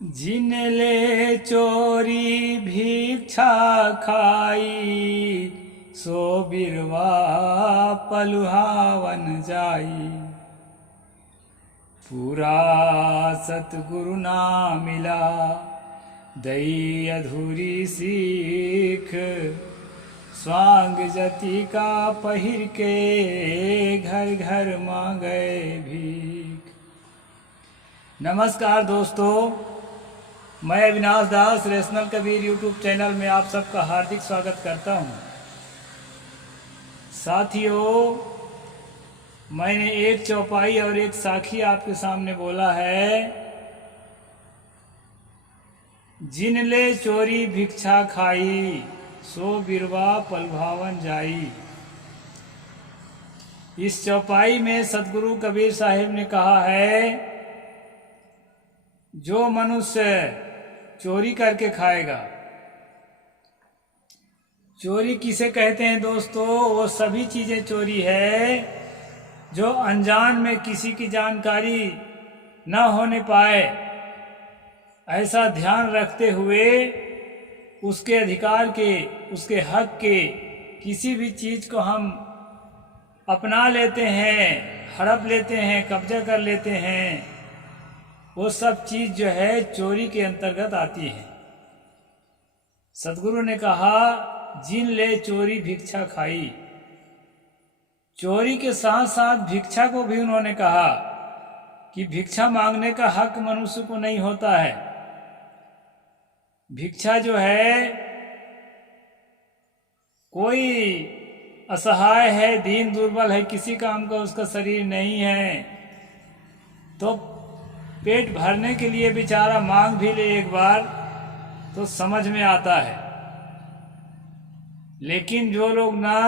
जिन ले चोरी भिक्षा खाई, सो बिरवा पलुहावन जाई। पूरा सतगुरु ना मिला, दई अधूरी सीख। स्वांग जति का पहिर के, घर घर मांगे भीख। नमस्कार दोस्तों, मैं अविनाश दास रेशनल कबीर यूट्यूब चैनल में आप सबका हार्दिक स्वागत करता हूं। साथियों, मैंने एक चौपाई और एक साखी आपके सामने बोला है। जिन ले चोरी भिक्षा खाई, सो बिरवा पलभावन जाई। इस चौपाई में सतगुरु कबीर साहिब ने कहा है, जो मनुष्य चोरी करके खाएगा। चोरी किसे कहते हैं दोस्तों? वो सभी चीजें चोरी है जो अनजान में किसी की जानकारी न होने पाए, ऐसा ध्यान रखते हुए उसके अधिकार के, उसके हक के किसी भी चीज को हम अपना लेते हैं, हड़प लेते हैं, कब्जा कर लेते हैं। वो सब चीज जो है चोरी के अंतर्गत आती है। सतगुरु ने कहा, जिन ले चोरी भिक्षा खाई। चोरी के साथ साथ भिक्षा को भी उन्होंने कहा कि भिक्षा मांगने का हक मनुष्य को नहीं होता है। भिक्षा जो है, कोई असहाय है, दीन दुर्बल है, किसी काम का उसका शरीर नहीं है, तो पेट भरने के लिए बेचारा मांग भी ले एक बार तो समझ में आता है। लेकिन जो लोग ना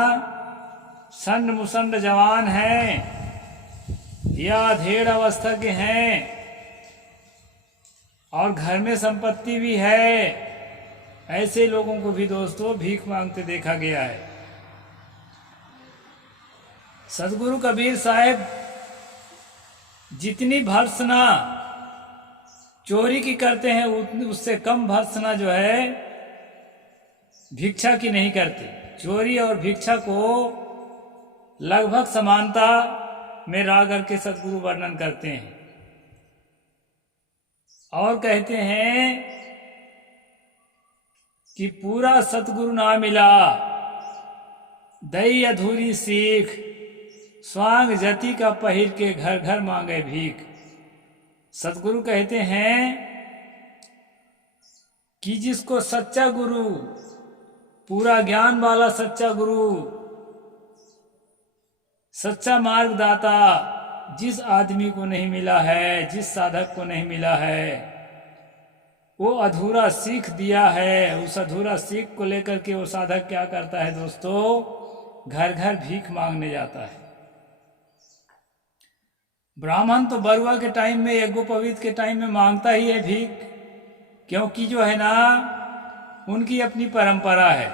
संड मुसंड जवान हैं या अधेड़ अवस्था के हैं और घर में संपत्ति भी है, ऐसे लोगों को भी दोस्तों भीख मांगते देखा गया है। सतगुरु कबीर साहब जितनी भर्त्सना चोरी की करते हैं, उससे कम भर्त्सना जो है भिक्षा की नहीं करते। चोरी और भिक्षा को लगभग समानता में ला करके सतगुरु वर्णन करते हैं और कहते हैं कि पूरा सतगुरु ना मिला, दई अधूरी सीख। स्वांग जति का पहिर के, घर घर मांगे भीख। सतगुरु कहते हैं कि जिसको सच्चा गुरु, पूरा ज्ञान वाला सच्चा गुरु, सच्चा मार्गदाता जिस आदमी को नहीं मिला है, जिस साधक को नहीं मिला है, वो अधूरा सीख दिया है। उस अधूरा सीख को लेकर के वो साधक क्या करता है दोस्तों? घर घर भीख मांगने जाता है। ब्राह्मण तो बरुआ के टाइम में, यज्ञोपवीत के टाइम में मांगता ही है भीख, क्योंकि जो है ना उनकी अपनी परंपरा है।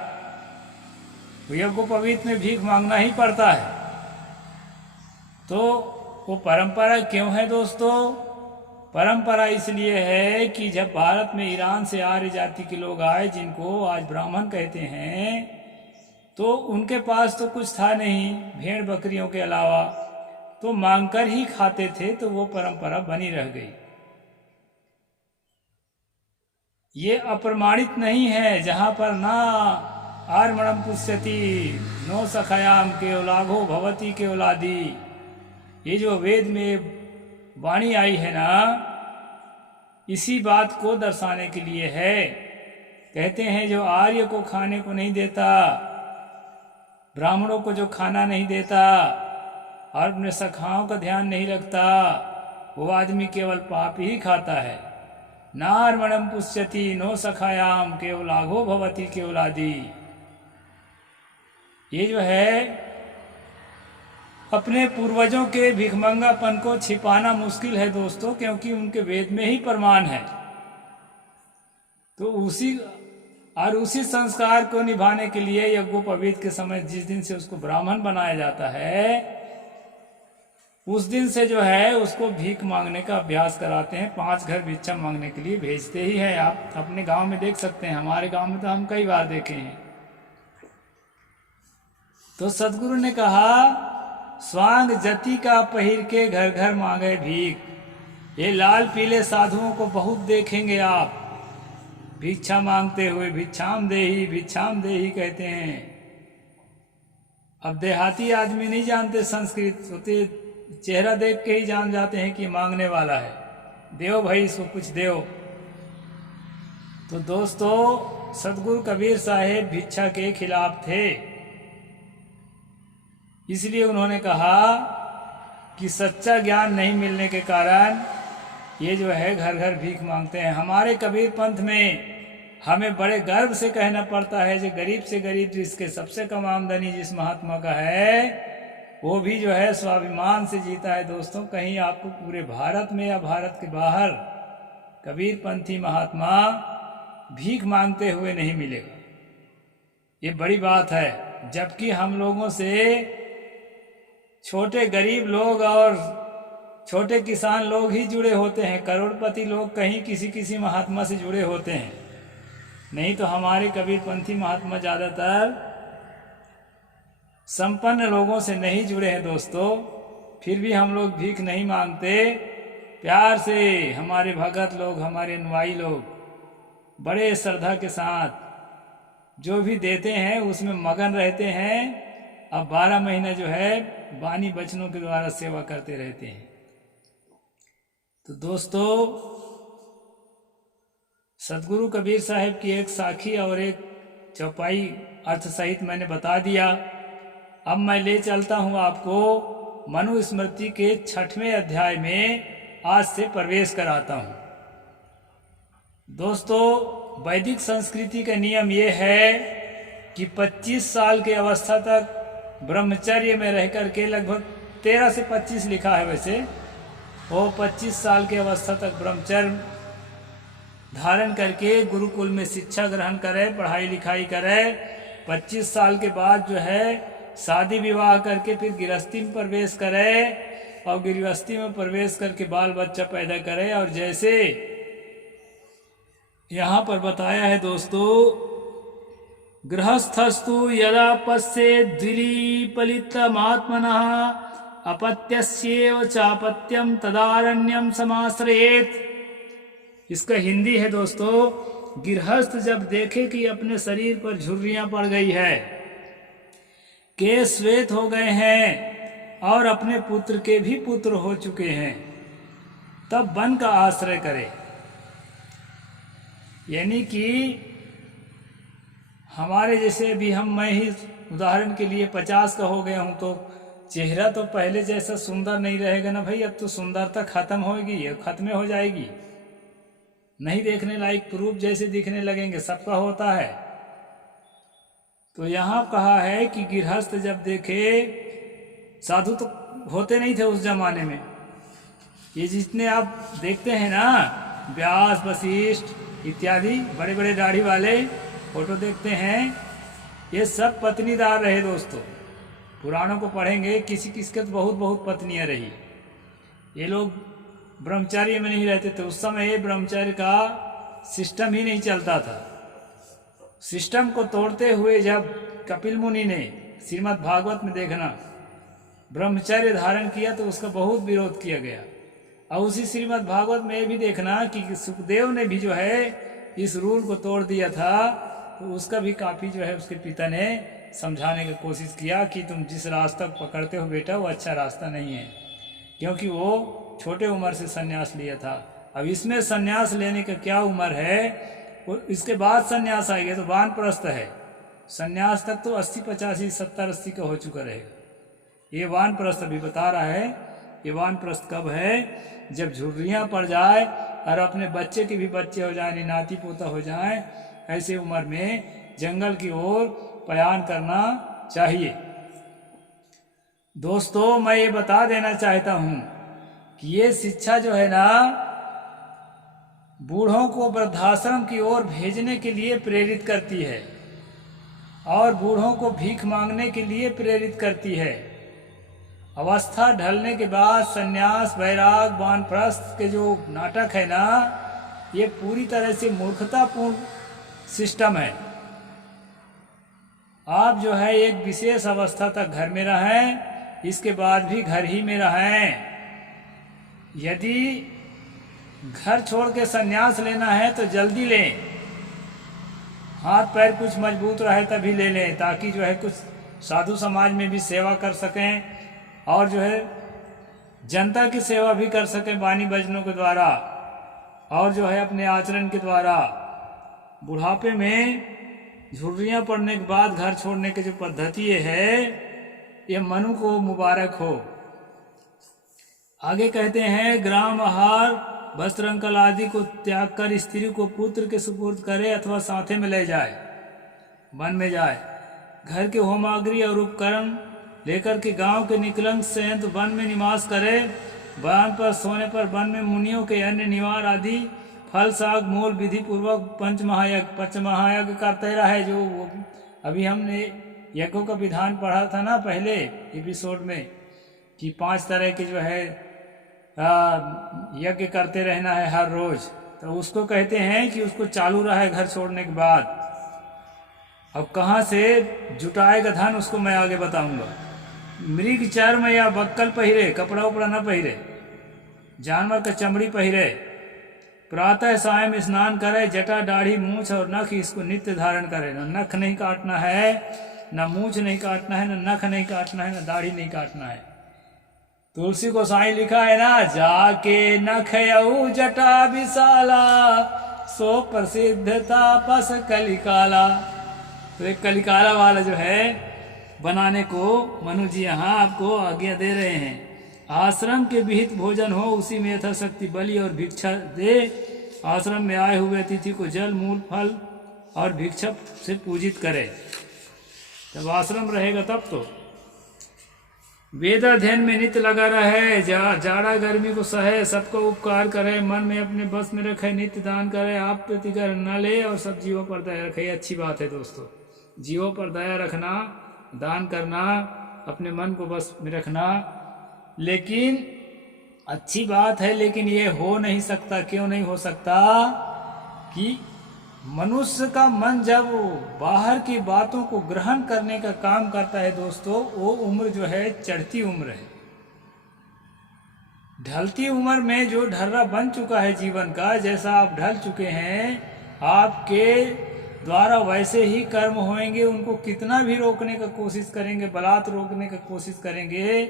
तो यज्ञोपवीत में भीख मांगना ही पड़ता है। तो वो परंपरा क्यों है दोस्तों? परंपरा इसलिए है कि जब भारत में ईरान से आर्य जाति के लोग आए, जिनको आज ब्राह्मण कहते हैं, तो उनके पास तो कुछ था नहीं भेड़ बकरियों के अलावा, तो मांगकर ही खाते थे। तो वो परंपरा बनी रह गई। ये अप्रमाणित नहीं है। जहां पर ना आर्मणम पुष्यति नो सखयाम केवलाघो भवती केवलादि, ये जो वेद में वाणी आई है ना, इसी बात को दर्शाने के लिए है। कहते हैं जो आर्य को खाने को नहीं देता, ब्राह्मणों को जो खाना नहीं देता और अपने सखाओं का ध्यान नहीं रखता, वो आदमी केवल पाप ही खाता है। नार्मणम पुष्यति नो सखायाम केवलाघो भवती केवलादि। ये जो है अपने पूर्वजों के भिखमंगापन को छिपाना मुश्किल है दोस्तों, क्योंकि उनके वेद में ही प्रमाण है। तो उसी संस्कार को निभाने के लिए यज्ञोपवीत के समय जिस दिन से उसको ब्राह्मण बनाया जाता है, उस दिन से जो है उसको भीख मांगने का अभ्यास कराते हैं। 5 घर भिक्षा मांगने के लिए भेजते ही हैं। आप अपने गांव में देख सकते हैं, हमारे गांव में तो हम कई बार देखे हैं। तो सदगुरु ने कहा, स्वांग जति का पहिर के घर घर मांगे भीख। ये लाल पीले साधुओं को बहुत देखेंगे आप, भिक्षा मांगते हुए भिक्षाम देही कहते हैं। अब देहाती आदमी नहीं जानते संस्कृत, होते चेहरा देख के ही जान जाते हैं कि मांगने वाला है, देव भाई इसको कुछ देव। तो दोस्तों, सदगुरु कबीर साहेब भिक्षा के खिलाफ थे, इसलिए उन्होंने कहा कि सच्चा ज्ञान नहीं मिलने के कारण ये जो है घर घर भीख मांगते हैं। हमारे कबीर पंथ में हमें बड़े गर्व से कहना पड़ता है, जो गरीब से गरीब जिसके सबसे कम आमदनी जिस महात्मा का है, वो भी जो है स्वाभिमान से जीता है। दोस्तों, कहीं आपको पूरे भारत में या भारत के बाहर कबीर पंथी महात्मा भीख मांगते हुए नहीं मिलेगा। ये बड़ी बात है। जबकि हम लोगों से छोटे गरीब लोग और छोटे किसान लोग ही जुड़े होते हैं, करोड़पति लोग कहीं किसी किसी महात्मा से जुड़े होते हैं, नहीं तो हमारे कबीरपंथी महात्मा ज़्यादातर संपन्न लोगों से नहीं जुड़े हैं। दोस्तों, फिर भी हम लोग भीख नहीं मांगते, प्यार से हमारे भगत लोग, हमारे अनुयायी लोग बड़े श्रद्धा के साथ जो भी देते हैं उसमें मगन रहते हैं। अब 12 महीने जो है बानी बचनों के द्वारा सेवा करते रहते हैं। तो दोस्तों, सदगुरु कबीर साहिब की एक साखी और एक चौपाई अर्थ सहित मैंने बता दिया। अब मैं ले चलता हूं आपको मनुस्मृति के 6वें अध्याय में, आज से प्रवेश कराता हूं। दोस्तों, वैदिक संस्कृति का नियम यह है कि 25 साल की अवस्था तक ब्रह्मचर्य में रह करके, लगभग 13 से 25 लिखा है वैसे, वो 25 साल की अवस्था तक ब्रह्मचर्य धारण करके गुरुकुल में शिक्षा ग्रहण करे, पढ़ाई लिखाई करे। 25 साल के बाद जो है शादी विवाह करके फिर गृहस्थी में प्रवेश करे, और गृहस्थी में प्रवेश करके बाल बच्चा पैदा करे। और जैसे यहाँ पर बताया है दोस्तों, गृहस्थस्तु यदा पश्येत् द्विलीपलितमात्मनः अपत्यस्येव चापत्यम तदारण्यम समाश्रयेत्। इसका हिंदी है दोस्तों, गृहस्थ जब देखे कि अपने शरीर पर झुर्रियां पड़ गई है, केश श्वेत हो गए हैं और अपने पुत्र के भी पुत्र हो चुके हैं, तब वन का आश्रय करे। यानी कि हमारे जैसे अभी मैं ही उदाहरण के लिए 50 का हो गया हूं, तो चेहरा तो पहले जैसा सुंदर नहीं रहेगा ना भाई। अब तो सुंदरता खत्म होगी, खत्म हो जाएगी, नहीं देखने लायक प्रूफ जैसे दिखने लगेंगे, सबका होता है। तो यहाँ कहा है कि गृहस्थ जब देखे, साधु तो होते नहीं थे उस जमाने में, ये जितने आप देखते हैं ना, व्यास वशिष्ठ इत्यादि बड़े बड़े दाढ़ी वाले फोटो देखते हैं, ये सब पत्नीदार रहे दोस्तों। पुराणों को पढ़ेंगे, किसी किसी के तो बहुत बहुत पत्नियां रही। ये लोग ब्रह्मचर्य में नहीं रहते थे। उस समय ये ब्रह्मचर्य का सिस्टम ही नहीं चलता था। सिस्टम को तोड़ते हुए जब कपिल मुनि ने, श्रीमद् भागवत में देखना, ब्रह्मचर्य धारण किया तो उसका बहुत विरोध किया गया। और उसी श्रीमद् भागवत में भी देखना कि सुखदेव ने भी जो है इस रूल को तोड़ दिया था, तो उसका भी काफ़ी जो है उसके पिता ने समझाने की कोशिश किया कि तुम जिस रास्ता पकड़ते हो बेटा, वो अच्छा रास्ता नहीं है, क्योंकि वो छोटे उम्र से संन्यास लिया था। अब इसमें संन्यास लेने का क्या उम्र है, इसके बाद संन्यास आएगा तो वानप्रस्थ है। संन्यास तक तो 80 85 70 80 का हो चुका रहेगा। ये वानप्रस्थ अभी बता रहा है। ये वानप्रस्थ कब है? जब झुर्रियाँ पड़ जाए और अपने बच्चे के भी बच्चे हो जाए, नाती पोता हो जाए, ऐसे उम्र में जंगल की ओर पलायन करना चाहिए। दोस्तों, मैं ये बता देना चाहता हूँ कि ये शिक्षा जो है ना, बूढ़ों को वृद्धाश्रम की ओर भेजने के लिए प्रेरित करती है और बूढ़ों को भीख मांगने के लिए प्रेरित करती है। अवस्था ढलने के बाद संन्यास, वैराग, वानप्रस्थ के जो नाटक है ना, ये पूरी तरह से मूर्खतापूर्ण सिस्टम है। आप जो है एक विशेष अवस्था तक घर में रहें, इसके बाद भी घर ही में रहें। यदि घर छोड़ के संन्यास लेना है तो जल्दी लें, हाथ पैर कुछ मजबूत रहे तभी ले लें, ताकि जो है कुछ साधु समाज में भी सेवा कर सकें और जो है जनता की सेवा भी कर सकें वाणी भजनों के द्वारा और जो है अपने आचरण के द्वारा। बुढ़ापे में झुर्रियाँ पड़ने के बाद घर छोड़ने की जो पद्धति है, ये मनु को मुबारक हो। आगे कहते हैं, ग्राम, आहार, वस्त्र, अंकल आदि को त्याग कर स्त्री को पुत्र के सुपुर्द करे अथवा साथे में ले जाए, वन में जाए। घर के होमाग्री और उपकरण लेकर के गांव के निकलंक संयंत्र वन में निवास करे। बयान पर सोने पर वन में मुनियों के अन्य निवार आदि फल, साग, मूल विधि पूर्वक पंचमहायज्ञ करते रहे। जो अभी हमने यज्ञों का विधान पढ़ा था ना पहले एपिसोड में, कि 5 तरह के जो है यज्ञ करते रहना है हर रोज, तो उसको कहते हैं कि उसको चालू रहा है घर छोड़ने के बाद। अब कहाँ से जुटाएगा धन, उसको मैं आगे बताऊंगा। मृग चर्म या बक्कल पहिरे, कपड़ा उपड़ा न पहिरे, जानवर का चमड़ी पहिरे। प्रातः सायं स्नान करे, जटा, दाढ़ी, मूछ और नख इसको नित्य धारण करे। न नख नहीं काटना है, न मूछ नहीं काटना है, न नख नहीं काटना है, न दाढ़ी नहीं काटना है। तुलसी गोसाई लिखा है ना, जाके नख यऊ जटा विशाला, सो प्रसिद्ध तापस कलिकाला। तो एक कलिकाला वाला जो है बनाने को मनु जी यहाँ आपको आज्ञा दे रहे हैं। आश्रम के विहित भोजन हो, उसी में यथाशक्ति बलि और भिक्षा दे। आश्रम में आए हुए अतिथि को जल, मूल, फल और भिक्षा से पूजित करे। जब आश्रम रहेगा तब तो वेद अध्ययन में नित्य लगा रहे, जाड़ा गर्मी को सहे, सबको उपकार करे, मन में अपने बस में रखे, नित्य दान करे, आप प्रतिकर न ले और सब जीवों पर दया रखे। अच्छी बात है दोस्तों, जीवों पर दया रखना, दान करना, अपने मन को बस में रखना। लेकिन अच्छी बात है, लेकिन ये हो नहीं सकता। क्यों नहीं हो सकता? कि मनुष्य का मन जब बाहर की बातों को ग्रहण करने का काम करता है दोस्तों, वो उम्र जो है चढ़ती उम्र है। ढलती उम्र में जो ढर्रा बन चुका है जीवन का, जैसा आप ढल चुके हैं, आपके द्वारा वैसे ही कर्म होंगे। उनको कितना भी रोकने का कोशिश करेंगे, बलात् रोकने का कोशिश करेंगे,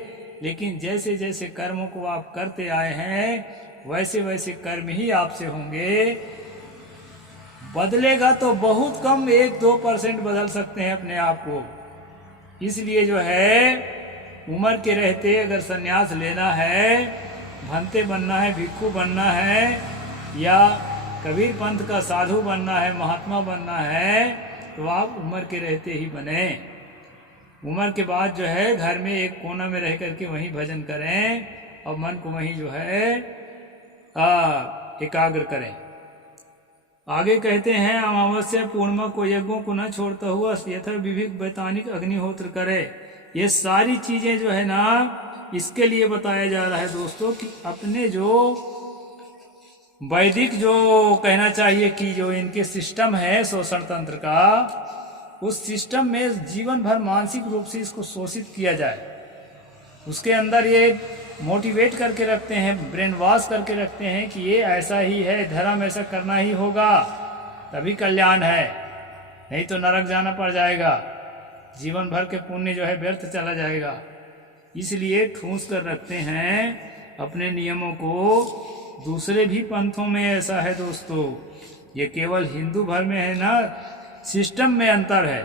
लेकिन जैसे जैसे कर्मों को आप करते आए हैं, वैसे वैसे कर्म ही आपसे होंगे। बदलेगा तो बहुत कम, 1-2% बदल सकते हैं अपने आप को। इसलिए जो है उम्र के रहते अगर संन्यास लेना है, भंते बनना है, भिक्षु बनना है, या कबीर पंथ का साधु बनना है, महात्मा बनना है, तो आप उम्र के रहते ही बने। उम्र के बाद जो है घर में एक कोना में रह करके वहीं भजन करें और मन को वहीं जो है एकाग्र करें। आगे कहते हैं, अमावस्या पूर्णिमा को यज्ञों को न छोड़ता हुआ यथा विविध वैतानिक अग्निहोत्र करे। ये सारी चीजें जो है ना, इसके लिए बताया जा रहा है दोस्तों कि अपने जो वैदिक जो कहना चाहिए कि जो इनके सिस्टम है शोषण तंत्र का, उस सिस्टम में जीवन भर मानसिक रूप से इसको शोषित किया जाए। उसके अंदर ये मोटिवेट करके रखते हैं, ब्रेन वॉश करके रखते हैं कि ये ऐसा ही है, धर्म ऐसा करना ही होगा, तभी कल्याण है, नहीं तो नरक जाना पड़ जाएगा, जीवन भर के पुण्य जो है व्यर्थ चला जाएगा। इसलिए ठूंस कर रखते हैं अपने नियमों को। दूसरे भी पंथों में ऐसा है दोस्तों, ये केवल हिंदू भर में है ना, सिस्टम में अंतर है,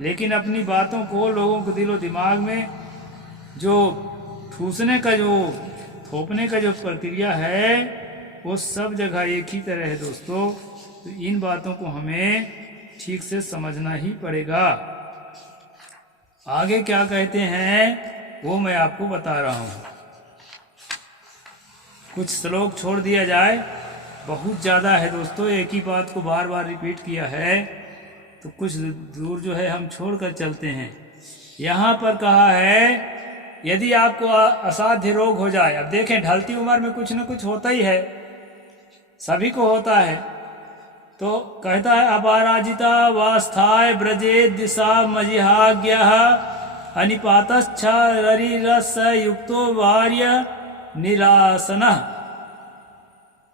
लेकिन अपनी बातों को लोगों के दिलो दिमाग में जो ठूसने का, जो थोपने का जो प्रक्रिया है, वो सब जगह एक ही तरह है दोस्तों। तो इन बातों को हमें ठीक से समझना ही पड़ेगा। आगे क्या कहते हैं वो मैं आपको बता रहा हूँ। कुछ श्लोक छोड़ दिया जाए, बहुत ज़्यादा है दोस्तों, एक ही बात को बार बार रिपीट किया है, तो कुछ दूर जो है हम छोड़ कर चलते हैं। यहाँ पर कहा है यदि आपको असाध्य रोग हो जाए, अब देखें ढलती उम्र में कुछ न कुछ होता ही है, सभी को होता है, तो कहता है अपराजितावस्थाय ब्रजे दिशा मजिहाज्ञ अनिपातश्चरीरस युक्तो वार्य निरासन।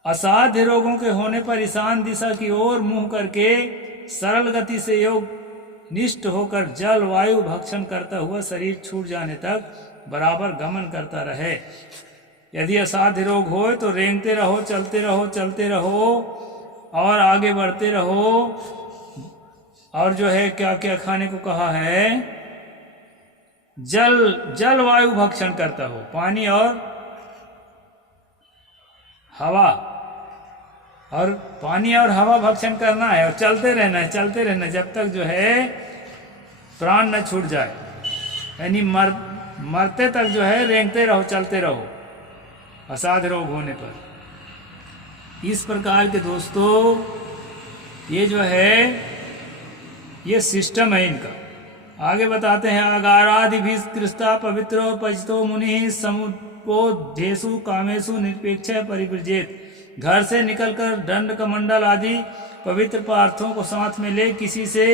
असाध्य रोगों के होने पर ईशान दिशा की ओर मुंह करके सरल गति से योग निष्ठ होकर जल वायु भक्षण करता हुआ शरीर छूट जाने तक बराबर गमन करता रहे। यदि असाध्य रोग हो तो रेंगते रहो, चलते रहो और आगे बढ़ते रहो। और जो है क्या क्या खाने को कहा है, जल वायु भक्षण करता हो, पानी और हवा, और पानी और हवा भक्षण करना है और चलते रहना जब तक जो है प्राण न छूट जाए, यानी मरते तक जो है रेंगते रहो, चलते रहो असाध्य रोग होने पर। इस प्रकार के दोस्तों ये जो है ये सिस्टम है इनका। आगे बताते हैं, अगारादिभिस्कृष्टा पवित्रो पचितो मुनि समुपोध्येषु कामेषु निरपेक्ष परिव्रजेत। घर से निकलकर दंड कमंडल आदि पवित्र पदार्थों को साथ में ले किसी से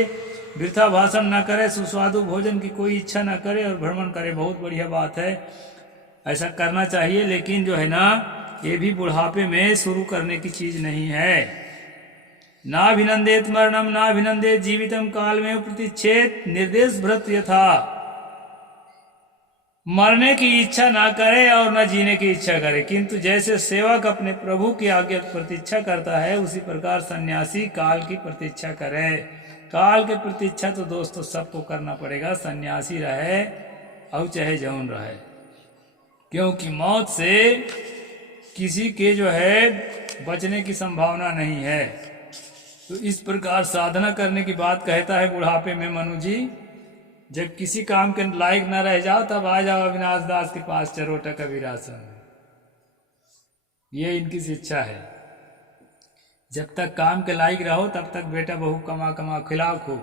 वृथा भाषण न करे, सुस्वादु भोजन की कोई इच्छा न करे और भ्रमण करे। बहुत बढ़िया बात है, ऐसा करना चाहिए, लेकिन जो है ना ये भी बुढ़ापे में शुरू करने की चीज नहीं है। नाभिनंदेत मरणम नाभिनंदेत जीवितम काल में प्रतिच्छेद निर्देश भ्रत यथा। मरने की इच्छा ना करे और न जीने की इच्छा करे, किंतु जैसे सेवक अपने प्रभु की आज्ञा की प्रतीक्षा करता है उसी प्रकार सन्यासी काल की प्रतीक्षा करे। काल की प्रतीक्षा तो दोस्तों सबको करना पड़ेगा, सन्यासी रहे और चाहे जौन रहे, क्योंकि मौत से किसी के जो है बचने की संभावना नहीं है। तो इस प्रकार साधना करने की बात कहता है बुढ़ापे में मनु जी। जब किसी काम के लायक न रह जाओ तब आ जाओ अविनाश दास के पास चरोटा कबीरासन। ये इनकी शिक्षा है। जब तक काम के लायक रहो तब तक बेटा बहू कमा कमा खिलाओ खूब।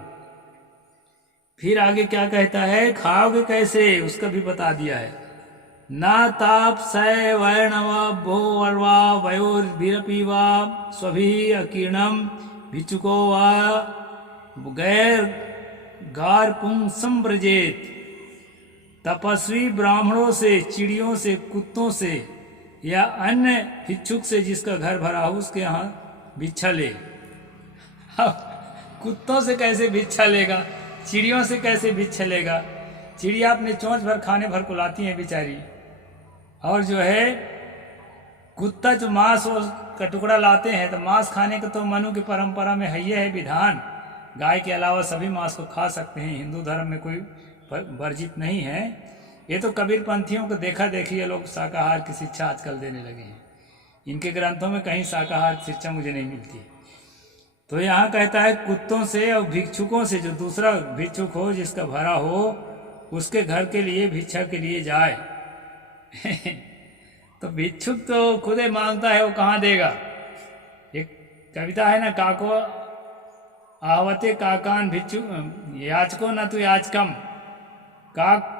फिर आगे क्या कहता है, खाओगे कैसे उसका भी बता दिया है। ना ताप सय वर्णवा भो वर्वा वयोर्भिरपि वा स्वभि अकीर्णम भिचुको वा गैर गार पुंग संब्रजेत। तपस्वी ब्राह्मणों से, चिड़ियों से, कुत्तों से या अन्य भिक्षुक से जिसका घर भरा हो उसके यहाँ भिक्षा ले। कुत्तों से कैसे भिक्षा लेगा, चिड़ियों से कैसे भिक्षा लेगा। चिड़िया अपने चोंच भर खाने भर को लाती है बेचारी, और जो है कुत्ता जो मांस का टुकड़ा लाते हैं तो मांस खाने का तो मनु की परंपरा में है विधान। गाय के अलावा सभी मांस को खा सकते हैं, हिंदू धर्म में कोई वर्जित नहीं है। ये तो कबीर पंथियों को देखा देखी ये लोग शाकाहार की शिक्षा आजकल देने लगे हैं। इनके ग्रंथों में कहीं शाकाहार की शिक्षा मुझे नहीं मिलती है। तो यहाँ कहता है कुत्तों से और भिक्षुकों से, जो दूसरा भिक्षुक हो जिसका भरा हो उसके घर के लिए भिक्षा के लिए जाए। तो भिक्षुक तो खुद ही मांगता है, वो कहाँ देगा। एक कविता है ना, काको आवते काकान भिक्षु याचको न तू याचकम। काक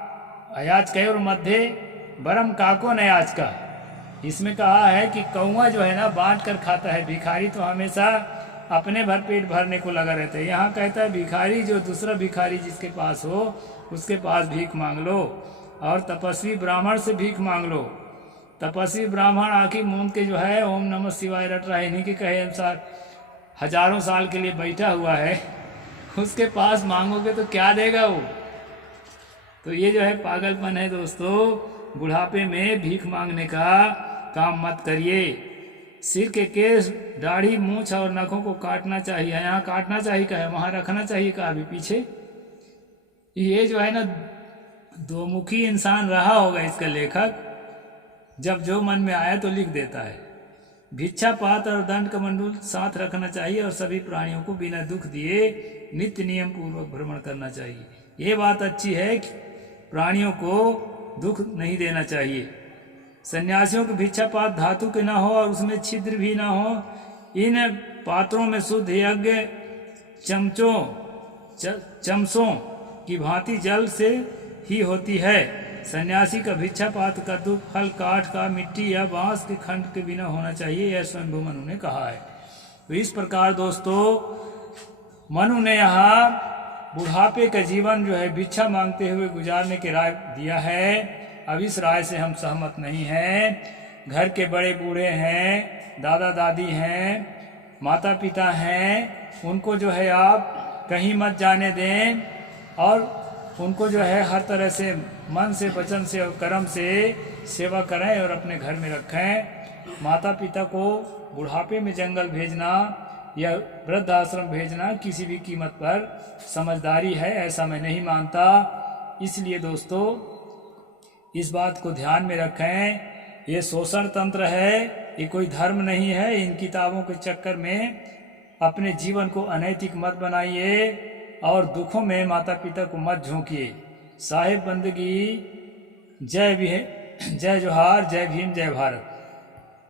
अयाच और मध्य बरम काको न याचका। इसमें कहा है कि कौवा जो है ना बांट कर खाता है, भिखारी तो हमेशा अपने भर पेट भरने को लगा रहता है। यहाँ कहता है भिखारी जो दूसरा भिखारी जिसके पास हो उसके पास भीख मांग लो, और तपस्वी ब्राह्मण से भीख मांग लो। तपस्वी ब्राह्मण आखिर मूंद के जो है ओम नमः शिवाय रट रहा है, इन्हीं के कहे अनुसार हजारों साल के लिए बैठा हुआ है, उसके पास मांगोगे तो क्या देगा वो। तो ये जो है पागलपन है दोस्तों। बुढ़ापे में भीख मांगने का काम मत करिए। सिर के केस, दाढ़ी, मूछ और नखों को काटना चाहिए। यहाँ काटना चाहिए कहा, वहाँ रखना चाहिए कहा अभी पीछे। ये जो है ना दो मुखी इंसान रहा होगा इसका लेखक, जब जो मन में आया तो लिख देता है। भिक्षा पात्र और दंड कमंडल साथ रखना चाहिए और सभी प्राणियों को बिना दुख दिए नित्य नियम पूर्वक भ्रमण करना चाहिए। ये बात अच्छी है कि प्राणियों को दुख नहीं देना चाहिए। सन्यासियों के भिक्षा पात्र धातु के ना हो और उसमें छिद्र भी ना हो। इन पात्रों में शुद्ध यज्ञ चमचों की भांति जल से ही होती है। सन्यासी का भिक्षा पात्र का दुख फल काठ का, मिट्टी या बांस के खंड के बिना होना चाहिए, यह स्वयं मनु ने कहा है। तो इस प्रकार दोस्तों मनु ने यहाँ बुढ़ापे का जीवन जो है भिक्षा मांगते हुए गुजारने की राय दिया है। अब इस राय से हम सहमत नहीं हैं। घर के बड़े बूढ़े हैं, दादा दादी हैं, माता पिता हैं, उनको जो है आप कहीं मत जाने दें और उनको जो है हर तरह से मन से, वचन से और कर्म से सेवा करें और अपने घर में रखें। माता पिता को बुढ़ापे में जंगल भेजना या वृद्ध आश्रम भेजना किसी भी कीमत पर समझदारी है, ऐसा मैं नहीं मानता। इसलिए दोस्तों इस बात को ध्यान में रखें। ये शोषण तंत्र है, ये कोई धर्म नहीं है। इन किताबों के चक्कर में अपने जीवन को अनैतिक मत बनाइए और दुखों में माता पिता को मत झोंकिए। साहिब बंदगी, जय जोहार, जय भीम, जय भारत।